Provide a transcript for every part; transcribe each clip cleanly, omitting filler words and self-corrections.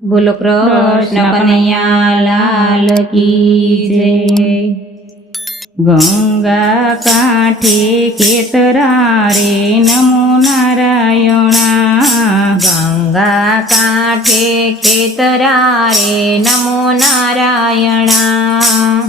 બોલો કૃષ્ણ કનૈયા લાલ કી જય। ગંગા કાંઠે ખેતરા રે નમો નારાયણા। ગંગા કાંઠે ખેતરા રે નમો નારાયણા।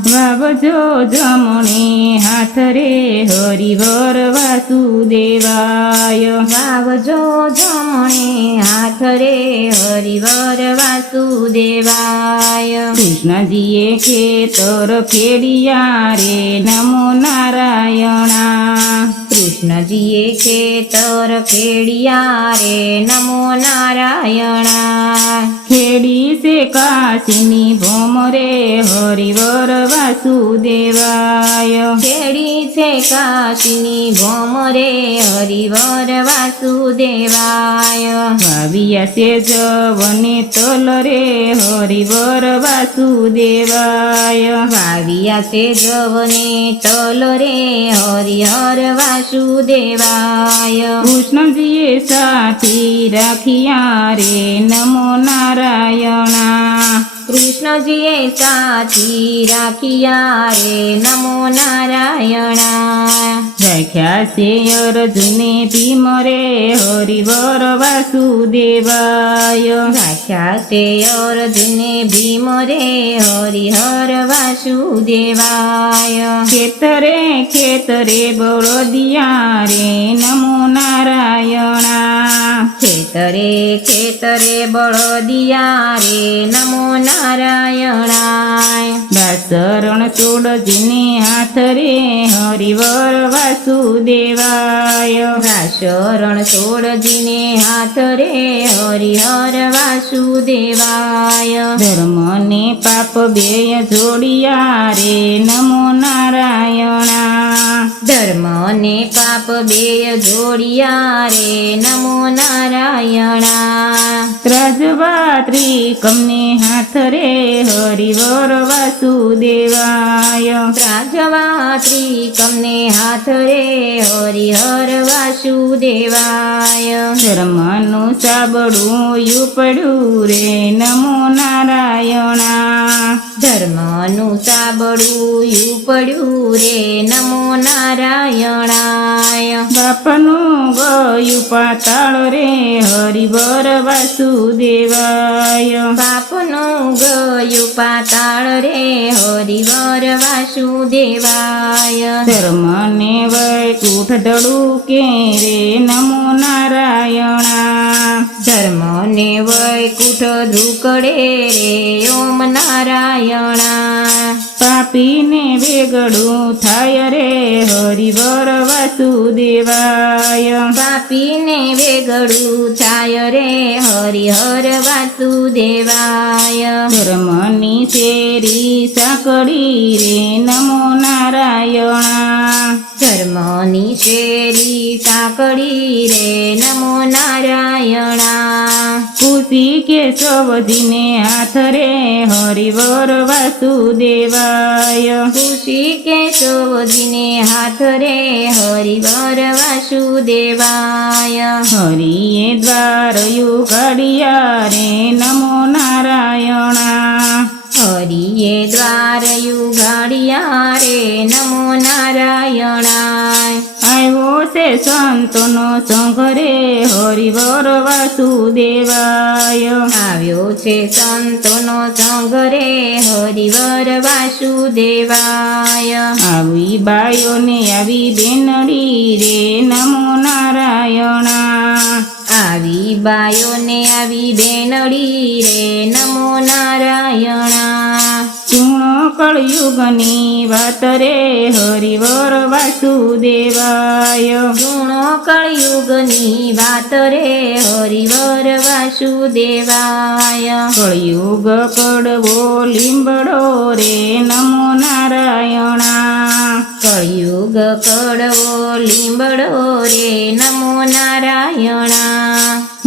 વાવજો જમણે હાથ રે હરિવર વાસુદેવાય। વાવજો જમણે હાથ રે હરિવર વાસુદેવાય। કૃષ્ણજીએ ખેતર ખેડિયા રે નમો નારાયણા। કૃષ્ણજીએ ખેતર ખેડિયા રે નમો નારાયણા। ખેડી છે કાશીની ભોમ રે હરિવર વાસુદેવાય। ખેડી છે કાશીની ભોમ રે હરિવર વાસુદેવાય। વાવ્યા છે જવને તલ રે હરિવર વાસુદેવાય। વાવ્યા છે જવને તલ રે હરિહર વાસુદેવાય। કૃષ્ણજીએ સાથી રાખ્યા રે નમો નારાયણા। કૃષ્ણજીએ સાથી રાખ્યા રે નમો નારાયણા। રાખ્યા છે અર્જુને ભીમ રે હરિવર વાસુદેવાય। રાખ્યા છે અર્જુને ભીમ રે હરિહર વાસુદેવાય। ખેતરે ખેતરે બળદિયા રે નમો નારાયણા। ખેતરે ખેતરે બળદિયા રે નમો નારાયણા। દાસરણ સોડજીને હાથ રે હરિવર વાસુદેવાય। શરણ છોડજીને હાથ રે હરિહર વાસુદેવાય। ધર્મ ને પાપ બેય જોડિયા રે નમો નારાયણા। ધર્મ ને પાપ બેય જોડિયા રે નમો નારાયણા। ત્રાજવા ત્રિકમને હાથ રે હરિવર વાસુદેવાય। ત્રાજવા ત્રિકમને હાથ રે હરિહર વાસુદેવાય। ધર્મનું સાબડું પડ્યું રે નમો નારાયણા। ધર્મનું સાબડું પડ્યું રે નમો નારાયણાય। બાપનું ગયું પાતાળ રે હરિવર વાસુદેવાય। પાપનું ગયું પાતાળ રે હરિવર વાસુદેવાય। ધર્મને વૈકુંઠ ડળું કે રે નમો નારાયણા। ધર્મને વૈકુંઠ ધ્રુકડે રે ઓમ નારાયણા। પાપીને વેગળું થાય રે હરિવર વાસુદેવાય। પાપીને વેગળું થાય રે હરિહર વાસુદેવાય। ધર્મની શેરી સાંકળી રે નમો નારાયણા। ધર્મની શેરી સાંકળી રે નમો નારાયણા। ખુશી કેશવજીને હાથ રે હરિવર વાસુદેવાય। ખુશી કેશવજીને હાથ રે હરિવર વાસુદેવાય। હરિએ દ્વાર યુગાડિયા રે નમો નારાયણા। હરિએ દ્વાર યુગાડિયા રે નમો નારાયણા। આવ્યો છે સંતોનો સંઘ રે હરિવર વાસુદેવાય। આવ્યો છે સંતોનો સંઘ રે હરિવર વાસુદેવાય। આવી બાયોને આવી બેનડી રે નમો નારાયણા। આવી બાયોને આવી બેનડી રે નમો નારાયણા। સુણો કળયુગની વાત રે હરિવર વાસુદેવાય। સુણો કળયુગની વાત રે હરિવર વાસુદેવાય। કળયુગ કડવો લીંબડો રે નમો નારાયણા। કળયુગ કડવો લીંબડો રે નમો નારાયણા।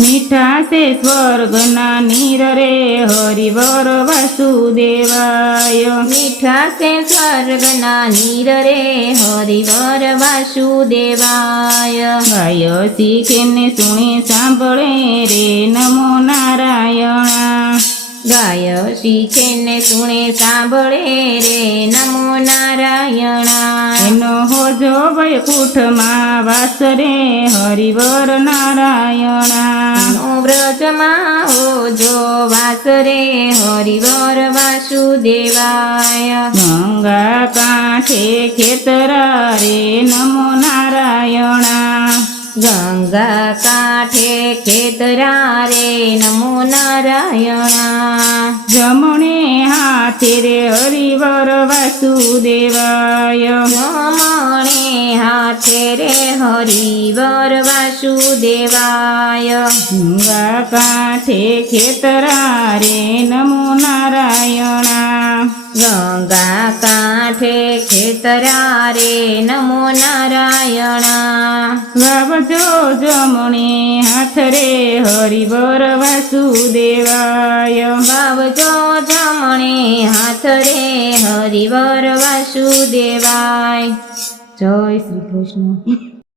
મીઠા છે સ્વર્ગના નીર રે હરિવર વાસુદેવાય। મીઠા છે સ્વર્ગના નીર રે હરિવર વાસુદેવાય। ગાય શીખે ને સુણે સાંભળે રે નમો નારાયણા। ગાય શીખે ને સુણે સાંભળે રે નમો નારાયણા એનો હોજો વૈકુંઠમાં વાસ રે હરિવર નારાયણા નો વ્રજમાં હોજો વાસ રે હરિવર વાસુદેવાય ગંગા કાંઠે ખેતરા રે નમો નારાયણા ગંગા કાંઠે ખેતરા રે નમો નારાયણા જમણે હાથે રે હરિવર વાસુદેવાય જમણે હાથે રે હરિવર વાસુદેવાય ગંગા કાંઠે ખેતરા રે નમો નારાયણા ગંગા કાંઠે ખેતરા રે નમો નારાયણા વાવજો જમણે હાથ રે હરિવર વાસુદેવાય વાવજો જમણે હાથ રે હરિવર વાસુદેવાય. જય શ્રી કૃષ્ણ.